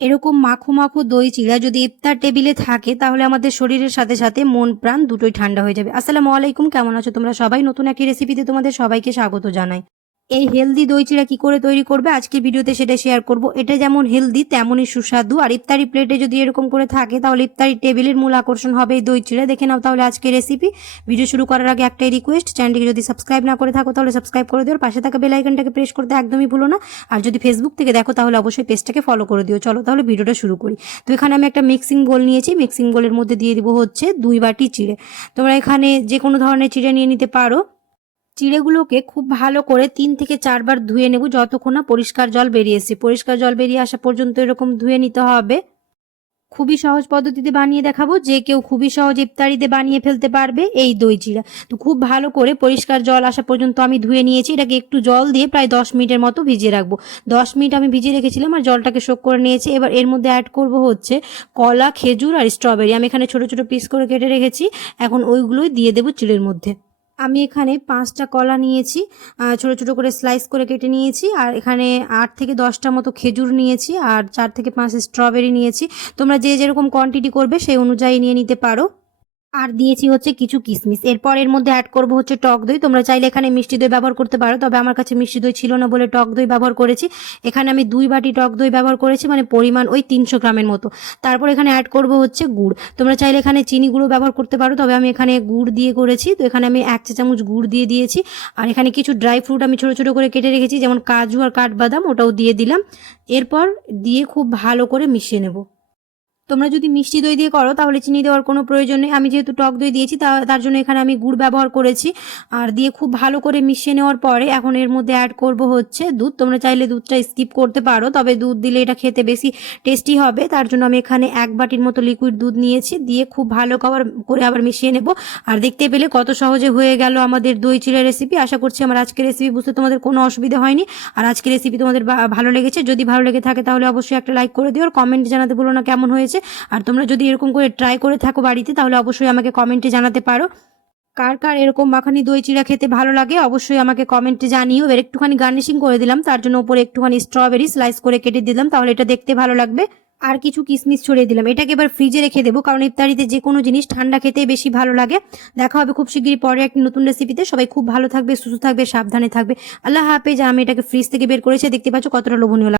এরকম মাখো মাখো দই চিড়া যদি ইফতার টেবিলে থাকে, তাহলে আমাদের শরীরের সাথে সাথে মন প্রাণ দুটোই ঠান্ডা হয়ে যাবে। আসসালামু আলাইকুম, কেমন আছো তোমরা সবাই? নতুন একটি রেসিপিতে তোমাদের সবাইকে স্বাগত জানাই। এই হেলদি দই চিড়া কি করে তৈরি করবে? আজকের ভিডিওতে সেটা শেয়ার করব। এটা যেমন হেলদি তেমনই সুস্বাদু। আর ইফতারি প্লেটে যদি এরকম করে থাকে, তাহলে ইফতারি টেবিলের মূল আকর্ষণ হবে এই দই চিড়া দেখে নাও তাহলে আজকের রেসিপি ভিডিও শুরু করার আগে একটাই রিকোয়েস্ট চ্যানেলটিকে যদি সাবস্ক্রাইব না করে থাকো, তাহলে সাবস্ক্রাইব করে দিও। আর পাশে থাকা বেল আইকনটাকে প্রেস করতে একদমই ভুলো না। আর যদি ফেসবুক থেকে দেখো, তাহলে অবশ্যই পেজটাকে ফলো করে দিও। চলো তাহলে ভিডিওটা শুরু করি। তো এখানে আমি একটা মিক্সিং বোল নিয়েছি। মিক্সিং বোলের মধ্যে দিয়ে দিব হচ্ছে দুই বাটি চিড়ে। তোমরা এখানে যে কোনো ধরনের চিড়ে নিয়ে নিতে পারো। চিড়েগুলোকে খুব ভালো করে তিন থেকে চারবার ধুয়ে নেব যতক্ষণ না পরিষ্কার জল বেরিয়েছে পরিষ্কার জল বেরিয়ে আসা পর্যন্ত এরকম ধুয়ে নিতে হবে। খুবই সহজ পদ্ধতিতে বানিয়ে দেখাবো। যে কেউ খুবই সহজ ইফতারিতে বানিয়ে ফেলতে পারবে এই দই চিড়া। তো খুব ভালো করে পরিষ্কার জল আসা পর্যন্ত আমি ধুয়ে নিয়েছি। এটাকে একটু জল দিয়ে প্রায় দশ মিনিটের মতো ভিজিয়ে রাখব। দশ মিনিট আমি ভিজিয়ে রেখেছিলাম আর জলটাকে শোক করে নিয়েছি। এবার এর মধ্যে অ্যাড করব হচ্ছে কলা, খেজুর আর স্ট্রবেরি আমি এখানে ছোট ছোট পিস করে কেটে রেখেছি। এখন ওইগুলোই দিয়ে দেবো চিড়ের মধ্যে। আমি এখানে পাঁচটা কলা নিয়েছি ছোট ছোট করে স্লাইস করে কেটে নিয়েছি, আর এখানে আট থেকে দশটা মতো খেজুর নিয়েছি, আর চার থেকে পাঁচ স্ট্রবেরি নিয়েছি। তোমরা যে যেরকম কোয়ান্টিটি করবে, সেই অনুযায়ী নিয়ে নিতে পারো। আর দিয়েছি হচ্ছে কিছু কিশমিশ এরপর এর মধ্যে অ্যাড করব হচ্ছে টক দই। তোমরা চাইলে এখানে মিষ্টি দই ব্যবহার করতে পারো, তবে আমার কাছে মিষ্টি দই ছিল না বলে টক দই ব্যবহার করেছি। এখানে আমি দুই বাটি টক দই ব্যবহার করেছি মানে পরিমাণ ওই তিনশো গ্রামের মতো। তারপর এখানে অ্যাড করব হচ্ছে গুড়। তোমরা চাইলে এখানে চিনি গুঁড়ো ব্যবহার করতে পারো, তবে আমি এখানে গুড় দিয়ে করেছি। তো এখানে আমি এক চা চামচ গুড় দিয়ে দিয়েছি। আর এখানে কিছু ড্রাই ফ্রুট আমি ছোটো ছোটো করে কেটে রেখেছি, যেমন কাজু আর কাঠবাদাম ওটাও দিয়ে দিলাম। এরপর দিয়ে খুব ভালো করে মিশিয়ে নেব। তোমরা যদি মিষ্টি দই দিয়ে করো, তাহলে চিনি দেওয়ার কোনো প্রয়োজন নেই। আমি যেহেতু টক দই দিয়েছি তার জন্য এখানে আমি গুড় ব্যবহার করেছি। আর দিয়ে খুব ভালো করে মিশিয়ে নেওয়ার পরে এখন এর মধ্যে অ্যাড করব হচ্ছে দুধ। তোমরা চাইলে দুধটা স্কিপ করতে পারো, তবে দুধ দিলে এটা খেতে বেশি টেস্টি হবে। তার জন্য আমি এখানে এক বাটির মতো লিকুইড দুধ নিয়েছি। দিয়ে খুব ভালো খাবার করে আবার মিশিয়ে নেব। আর দেখতে পেলে কত সহজে হয়ে গেল আমাদের দই চিড়া রেসিপি আশা করছি আমার আজকের রেসিপি বুঝতে তোমাদের কোনো অসুবিধা হয়নি। আর আজকের রেসিপি তোমাদের ভালো লেগেছে? যদি ভালো লেগে থাকে, তাহলে অবশ্যই একটা লাইক করে দিও। আর কমেন্ট জানাতে বলো না কেমন হয়েছে। আর তোমরা যদি এরকম করে ট্রাই করে থাকো বাড়িতে, তাহলে অবশ্যই আমাকে কমেন্টে জানাতে পারো। কার কার এরকম মাখানি দই চিড়া খেতে ভালো লাগে, অবশ্যই আমাকে কমেন্টে জানিও। এবার একটুখানি গার্নিশিং করে দিলাম, তার জন্য উপরে একটুখানি স্ট্রবেরি স্লাইস করে কেটে দিলাম, তাহলে এটা দেখতে ভালো লাগবে। আর কিছু কিসমিস ছড়িয়ে দিলাম, এটাকে এবার ফ্রিজে রেখে দেবো, কারণ ইফতারিতে যে কোনো জিনিস ঠান্ডা খেতে বেশি ভালো লাগে। দেখা হবে খুব শিগগিরই পরে একটি নতুন রেসিপিতে সবাই খুব ভালো থাকবে, সুস্থ থাকবে, সাবধানে থাকবে। আল্লাহ হাফেজ, আমি এটাকে ফ্রিজ থেকে বের করেছে, দেখতে পাচ্ছ কতটা লোভনীয়।